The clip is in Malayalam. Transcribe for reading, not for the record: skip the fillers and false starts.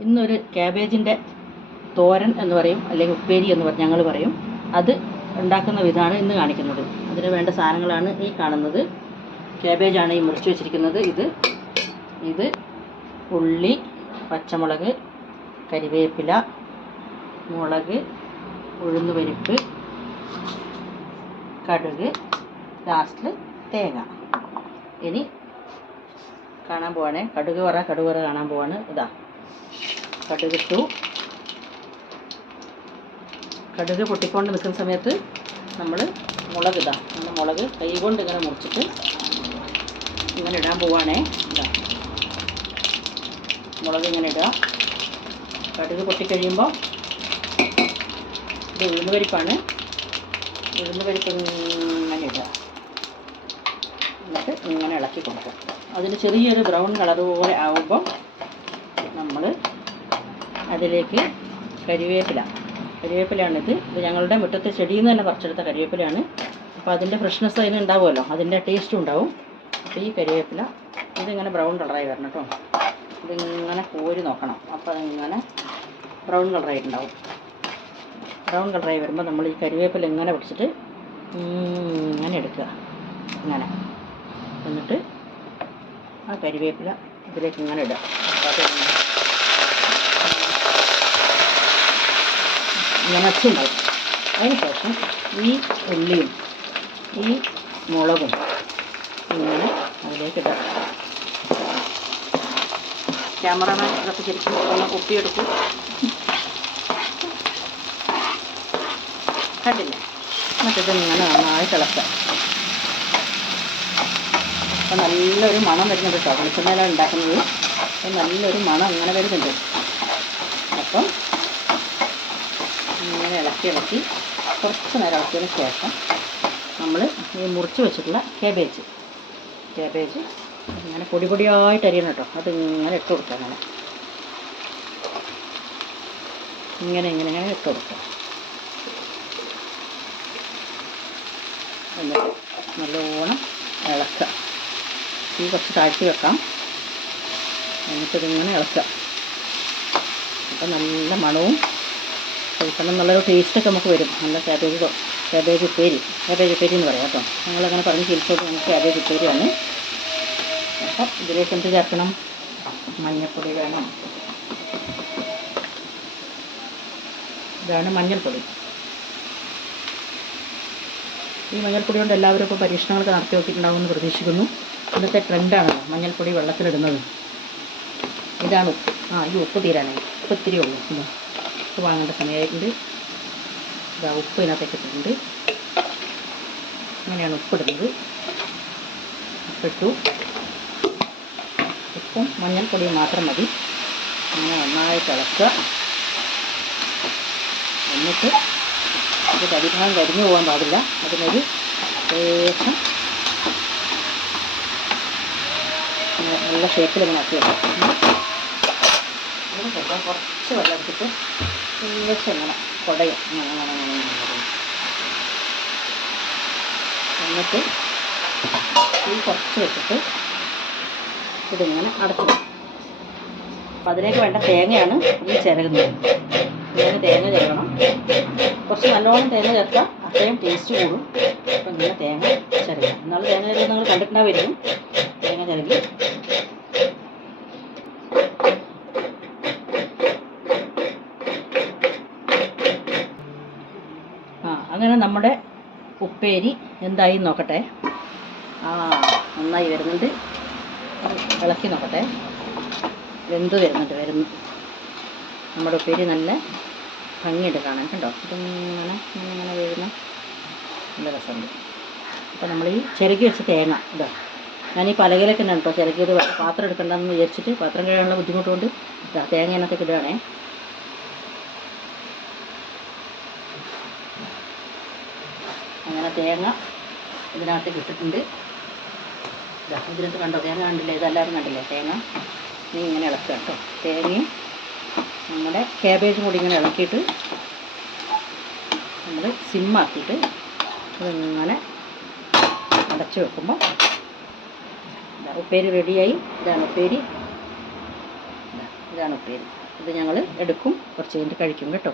ഇന്നൊരു ക്യാബേജിൻ്റെ തോരൻ എന്ന് പറയും, അല്ലെങ്കിൽ ഉപ്പേരി എന്ന് പറഞ്ഞ് ഞങ്ങൾ പറയും. അത് ഉണ്ടാക്കുന്ന വിധമാണ് ഇന്ന് കാണിക്കുന്നത്. അതിന് വേണ്ട സാധനങ്ങളാണ് ഈ കാണുന്നത്. ക്യാബേജാണ് ഈ മുറിച്ച് വെച്ചിരിക്കുന്നത്. ഇത് ഉള്ളി, പച്ചമുളക്, കരിവേപ്പില, മുളക്, ഉഴുന്നുപരിപ്പ്, കടുക്, ലാസ്റ്റിൽ തേങ്ങ. ഇനി കാണാൻ പോവാണേ. കടുക് വറ കാണാൻ പോവാണ്. ഇതാ കടുകിട്ടു. കടുക് പൊട്ടിക്കൊണ്ട് നിൽക്കുന്ന സമയത്ത് നമ്മൾ മുളക് കൈ കൊണ്ട് ഇങ്ങനെ മുറിച്ചിട്ട് ഇങ്ങനെ ഇടാൻ പോവാണേ. ഇതാ മുളക് ഇങ്ങനെ ഇടുക. കടുക് പൊട്ടിക്കഴിയുമ്പോൾ ഇത് ഉഴുന്നുപരിപ്പാണ്. ഉഴുന്നുപരിപ്പ് ഇങ്ങനെ ഇടുക. എന്നിട്ട് ഇങ്ങനെ ഇളക്കി കൊടുക്കുക. അതിന് ചെറിയൊരു ബ്രൗൺ കളർ പോലെ ആകുമ്പോൾ നമ്മൾ അതിലേക്ക് കരിവേപ്പിലാണിത്. ഇത് ഞങ്ങളുടെ മുറ്റത്തെ ചെടിയിൽ നിന്ന് തന്നെ പറിച്ചെടുത്ത കരിവേപ്പിലയാണ്. അപ്പോൾ അതിൻ്റെ ഫ്രഷ്നെസ് അതിന് ഉണ്ടാവുമല്ലോ, അതിൻ്റെ ടേസ്റ്റും ഉണ്ടാവും. അപ്പോൾ ഈ കരിവേപ്പില ഇതിങ്ങനെ ബ്രൗൺ കളറായി വരണം കേട്ടോ. ഇതിങ്ങനെ കോരി നോക്കണം. അപ്പോൾ അതിങ്ങനെ ബ്രൗൺ കളറായിട്ടുണ്ടാവും. ബ്രൗൺ കളറായി വരുമ്പോൾ നമ്മൾ ഈ കരിവേപ്പില ഇങ്ങനെ പിടിച്ചിട്ട് ഇങ്ങനെ എടുക്കുക. ഇങ്ങനെ എന്നിട്ട് ആ കരിവേപ്പില ഇതിലേക്ക് ഇങ്ങനെ ഇടുക. അപ്പോൾ അത് ഇങ്ങനെ അച്ചുണ്ടാവും. അതിന് ശേഷം ഈ ഉള്ളിയും ഈ മുളകും ഇങ്ങനെ അതിലേക്ക് ഇടുക. ക്യാമറമാൻ ഇതൊക്കെ ശരിക്കും ഒന്ന് ഒപ്പിയെടുക്കും. കണ്ടില്ലേ? എന്നിട്ടിത് ഇങ്ങനെ നന്നായിട്ട് ഇളക്കുക. അപ്പം നല്ലൊരു മണം വരുന്നുണ്ട് കേട്ടോ. വെളിച്ചെണ്ണയിലാണ് ഉണ്ടാക്കുന്നത്. അപ്പം നല്ലൊരു മണം അങ്ങനെ വരുന്നുണ്ട്. അപ്പം ഇങ്ങനെ ഇളക്കി കുറച്ച് നേരം ഇളക്കിയതിന് ശേഷം നമ്മൾ ഈ മുറിച്ച് വെച്ചിട്ടുള്ള ക്യാബേജ് ഇങ്ങനെ പൊടിയായിട്ട് അരിയണം കേട്ടോ. അതിങ്ങനെ ഇട്ട് കൊടുക്കുക. ഇങ്ങനെ ഇട്ട് കൊടുക്കുക. എന്നിട്ട് നല്ലോണം ഇളക്കുക. ഈ കുറച്ച് താഴ്ത്തി വെക്കാം. എന്നിട്ടിതിങ്ങനെ ഇളക്കുക. അപ്പം നല്ല മണവും കഴിക്കണം എന്നുള്ളൊരു ടേസ്റ്റൊക്കെ നമുക്ക് വരും. നല്ല ക്യാബേജ് ഉപ്പേരി എന്ന് പറയാം കേട്ടോ. ഞങ്ങളങ്ങനെ പറഞ്ഞ് ശീലിച്ചോട്ട് നമുക്ക് ക്യാബേജ് ഉപ്പേരിയാണ്. അപ്പം ഇതിലേക്ക് എന്ത് ചേർക്കണം? മഞ്ഞൾപ്പൊടി വേണം. ഇതാണ് മഞ്ഞൾപ്പൊടി. ഈ മഞ്ഞൾപ്പൊടി കൊണ്ട് എല്ലാവരും ഇപ്പോൾ പരീക്ഷണങ്ങളൊക്കെ നടത്തി നോക്കിയിട്ടുണ്ടാകുമെന്ന് പ്രതീക്ഷിക്കുന്നു. ഇന്നത്തെ ട്രെൻഡാണല്ലോ മഞ്ഞൾപ്പൊടി വെള്ളത്തിലിടുന്നത്. ഇതാണ് ഉപ്പ്. ഈ ഉപ്പ് തീരാനായി. ഉപ്പ് ഇത്തിരി ഉള്ളൂ. ഉപ്പ് വാങ്ങേണ്ട സമയമായിട്ടുണ്ട്. ഇതാ ഉപ്പ് ഇതിനകത്തേക്ക് ഇട്ടിട്ടുണ്ട്. അങ്ങനെയാണ് ഉപ്പിടുന്നത്. ഉപ്പിട്ടു. ഉപ്പും മഞ്ഞൾപ്പൊടിയും മാത്രം മതി. അങ്ങനെ നന്നായിട്ട് ഇളക്കുക. എന്നിട്ട് ഇത് കരിഭാഗം കരിഞ്ഞു പോകാൻ പാടില്ല. അതിനൊരു ശേഷം നല്ല ഷേപ്പിൽ ഇങ്ങനെ ആക്കി വെക്കാം. അതിന് ശേഷം കുറച്ച് വെള്ളം എടുത്തിട്ട് ശേഷം ഇങ്ങനെ കുടയും എന്നിട്ട് ഈ കുറച്ച് വെച്ചിട്ട് ഇതിങ്ങനെ അടച്ചു. അപ്പം അതിലേക്ക് വേണ്ട തേങ്ങയാണ് ഈ ചിരകുന്നത്. ഇങ്ങനെ തേങ്ങ ചേർക്കണം. കുറച്ച് നല്ലോണം തേങ്ങ ചേർക്കാം. അത്രയും ടേസ്റ്റ് കൂടും. അപ്പം ഇങ്ങനെ തേങ്ങ ചിരകണം. എന്നാലും തേങ്ങ ചിരകി നിങ്ങൾ കണ്ടിട്ടുണ്ടാവും. തേങ്ങ ചിരകി അങ്ങനെ നമ്മുടെ ഉപ്പേരി എന്തായി നോക്കട്ടെ. നന്നായി വരുന്നുണ്ട്. ഇളക്കി നോക്കട്ടെ. വെന്ത് വരുന്നു. നമ്മുടെ ഉപ്പേരി നല്ല ഭംഗിയുണ്ട് കാണാൻ. കണ്ടോ? ഇങ്ങനെ വരുന്ന നല്ല രസമുണ്ട്. അപ്പോൾ നമ്മൾ ഈ ചിരകി വെച്ച തേങ്ങ ഞാനീ പലകയിലൊക്കെ ഉണ്ട് കേട്ടോ ചിരകിയത്. പാത്രം എടുക്കണ്ടെന്ന് വിചാരിച്ചിട്ട് പാത്രം കഴുകാനുള്ള ബുദ്ധിമുട്ടുകൊണ്ട് തേങ്ങ അതിനകത്തേക്ക് ഇടുകയാണേ. അങ്ങനെ തേങ്ങ ഇതിനകത്തേക്ക് ഇട്ടിട്ടുണ്ട്. ഇതിനകത്ത് കണ്ടോ? തേങ്ങ കണ്ടില്ലേ? ഇതെല്ലാവരും കണ്ടില്ലേ തേങ്ങ? ഇങ്ങനെ ഇളക്കുക കേട്ടോ. തേങ്ങയും നമ്മുടെ ക്യാബേജും കൂടി ഇങ്ങനെ ഇളക്കിയിട്ട് നമ്മൾ സിമ്മാക്കിയിട്ട് ഇതിങ്ങനെ അടച്ചു വെക്കുമ്പോൾ ഉപ്പേരി റെഡിയായി. ഇതാണ് ഉപ്പേരി. ഇത് ഞങ്ങൾ എടുക്കും, കുറച്ച് കഴിഞ്ഞിട്ട് കഴിക്കും കേട്ടോ.